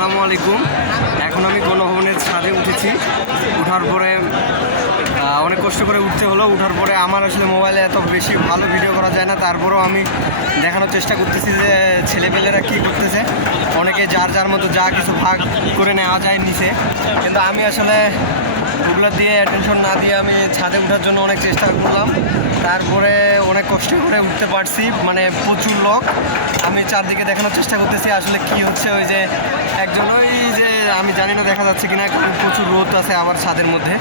আসসালামু আলাইকুম। এখন আমি গণভবনের ছাদে উঠেছি। উঠার পরে অনেক কষ্ট করে উঠতে হলো। উঠার পরে আমার আসলে মোবাইলে এত বেশি ভালো ভিডিও করা যায় না, তারপরেও আমি দেখানোর চেষ্টা করতেছি যে ছেলেপেলেরা কী করতেছে। অনেকে যার যার মতো যা কিছু ভাগ করে নেওয়া যায় নিচে, কিন্তু আমি আসলে ওগুলো দিয়ে অ্যাটেনশন না দিয়ে আমি ছাদে ওঠার জন্য অনেক চেষ্টা করলাম। তারপরে অনেক কষ্ট করে উঠতে পারছি, মানে প্রচুর লোক। আমি চারদিকে দেখানোর চেষ্টা করতেছি আসলে কি হচ্ছে। ওই যে একজন, ওই যে আমি জানি না দেখা যাচ্ছে কিনা, প্রচুর রোদ আছে আবার ছাদের মধ্যে।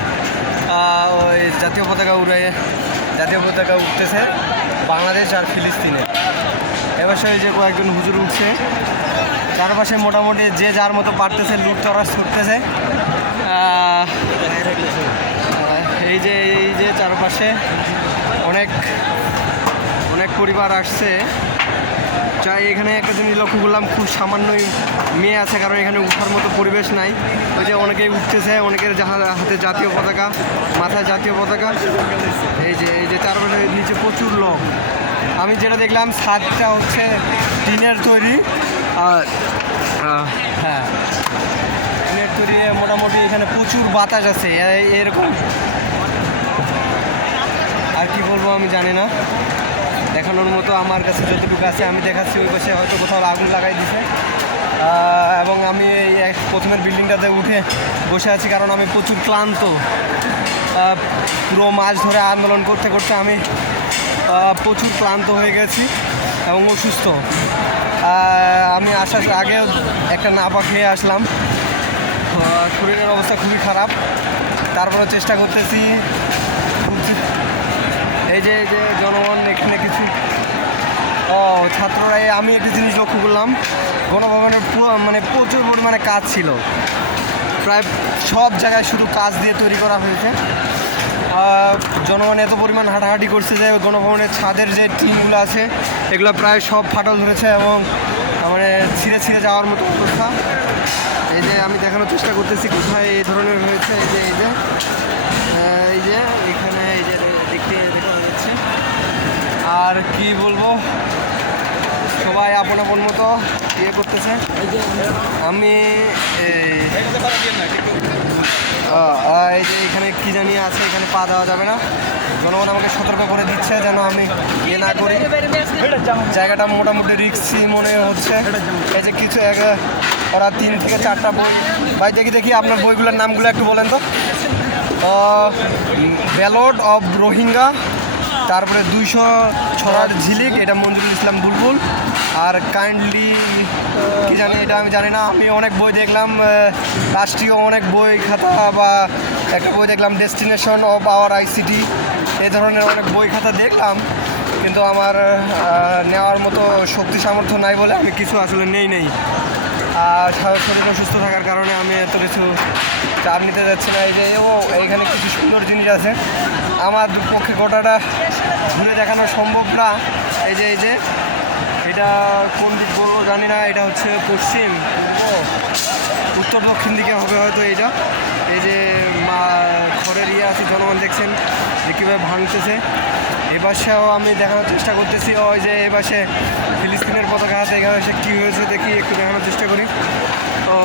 ওই জাতীয় পতাকা উঠতেছে বাংলাদেশ আর ফিলিস্তিনে। এবার ওই যে কয়েকজন হুজুর উঠছে, চারপাশে মোটামুটি যে যার মতো পারতেছে লুটতরাজ করতেছে। এই যে চারপাশে অনেক পরিবার আসছে। চাই এখানে একটা জিনিস লক্ষ্য করলাম, খুব সামান্যই মেয়ে আছে, কারণ এখানে উঠার মতো পরিবেশ নাই। ওই যে অনেকেই উঠতেছে, অনেকের হাতে জাতীয় পতাকা, মাথায় জাতীয় পতাকা। এই যে চারপাশে নিচে প্রচুর লোক। আমি যেটা দেখলাম ছাদটা হচ্ছে টিনের তৈরি। হ্যাঁ, টিনের তৈরি। মোটামুটি এখানে প্রচুর বাতাস আছে এরকম। আর কি বলবো আমি জানি না, দেখানোর মতো আমার কাছে যতটুকু আছে আমি দেখাচ্ছি। ওই পাশে হয়তো কোথাও আগুন লাগাই দিছে। এবং আমি এই প্রথমের বিল্ডিংটাতে উঠে বসে আছি, কারণ আমি প্রচুর ক্লান্ত। পুরো মাস ধরে আন্দোলন করতে করতে আমি প্রচুর ক্লান্ত হয়ে গেছি এবং অসুস্থ। আমি আসার আগেও একটা নাপা খেয়ে আসলাম, শরীরের অবস্থা খুবই খারাপ। তারপরে চেষ্টা করতেছি। এই যে জনগণ এখানে কিছু ছাত্ররা, আমি একটা জিনিস লক্ষ্য করলাম, গণভবনের মানে প্রচুর পরিমাণে কাজ ছিল। প্রায় সব জায়গায় শুধু কাজ দিয়ে তৈরি করা হয়েছে। জনগণ এত পরিমাণ হাঁটাহাঁটি করছে যে গণভবনের ছাদের যে টিনগুলো আছে এগুলো প্রায় সব ফাটল ধরেছে এবং মানে ছিঁড়ে যাওয়ার মতো অবস্থা। এই যে আমি দেখানোর চেষ্টা করতেছি কোথায় এই ধরনের হয়েছে। এই যে এখানে এই যে দেখা যাচ্ছে। আর কি বলবো, সবাই আপন মতো করতেছে। আমি এই যে এখানে কি জানি আছে, এখানে পা দেওয়া যাবে না। জনগণ আমাকে সতর্ক করে দিচ্ছে যেন আমি না করি। জায়গাটা মোটামুটি রিস্কি মনে হচ্ছে। এই যে কিছু ওরা 3 থেকে 4টা বই, ভাই দেখি আপনার বইগুলোর নামগুলো একটু বলেন তো। ব্যালট অফ রোহিঙ্গা, তারপরে 200 ছড়ার ঝিলিক, এটা মঞ্জুরুল ইসলাম বুলবুল। আর কাইন্ডলি কি জানি, এটা আমি জানি না। আমি অনেক বই দেখলাম, রাষ্ট্রীয় অনেক বই খাতা, বা একটা বই দেখলাম ডেস্টিনেশন অফ আওয়ার ICT, এই ধরনের অনেক বই খাতা দেখলাম, কিন্তু আমার নেওয়ার মতো শক্তি সামর্থ্য নাই বলে আমি কিছু আসলে নেই। আর শরীর অসুস্থ থাকার কারণে আমি এত কিছু চাপ নিতে যাচ্ছি না। এই যে এইখানে কিছু সুন্দর জিনিস আছে, আমার পক্ষে গোটাটা ঘুরে দেখানো সম্ভব না। এই যে এটা কোন দিক বলবো জানি না, এটা হচ্ছে পশ্চিম, উত্তর দক্ষিণ দিকে হবে হয়তো এটা। এই যে খড়ের আছে, জনগণ দেখছেন যে কীভাবে ভাঙতেছে। এ পাশেও আমি দেখানোর চেষ্টা করতেছি। ওই যে এ পাশে ফিলিস্তিনের পতাকা হাতে, এখানে এসে কী হয়েছে দেখি, একটু দেখানোর চেষ্টা করি। তো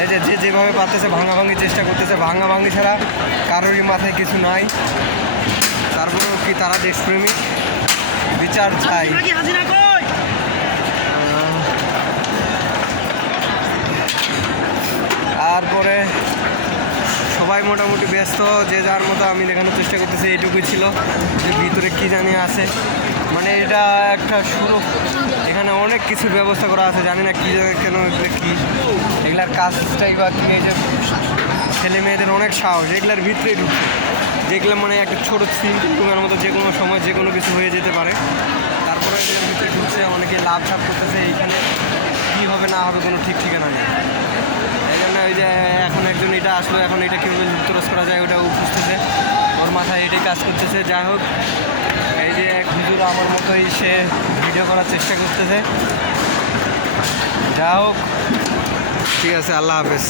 এই যে যেভাবে পারতেছে ভাঙাভাঙির চেষ্টা করতেছে, ভাঙাভাঙি ছাড়া কারোরই মাথায় কিছু নাই। তারপরেও কি তারা দেশপ্রেমিক, বিচার চাই। তারপরে সবাই মোটামুটি ব্যস্ত, যে যার মতো। আমি দেখানোর চেষ্টা করতেছি, এইটুকুই ছিল যে ভিতরে কী জানি আছে। মানে এটা একটা শুরু, এখানে অনেক কিছু ব্যবস্থা করা আছে, জানি না কী কেন এগুলো কী, এগুলার কাজটাই বা কী। এই যে ছেলে মেয়েদের অনেক সাহস, এগুলার ভিতরে ঢুকছে, যেগুলো মানে একটা ছোটো সিম্পল মতো যে কোনো সময় যে কোনো কিছু হয়ে যেতে পারে। তারপরে এগুলোর ভিতরে ঢুকছে, অনেকে লাভ করতেছে। এইখানে কী হবে না হবে কোনো ঠিক ঠিকানা নেই। এই জন্য ওই যে এখন একজন এটা আসলো, এখন এটা কীভাবে লুপ্তরাজ করা যায় ওটা বুঝতেছে, ওর মাথায় এটাই কাজ করতেছে। যাই হোক, এই যে এক হুজুর আমার মতোই সে ভিডিও করার চেষ্টা করতেছে। যা হোক, ঠিক আছে, আল্লাহ হাফেজ।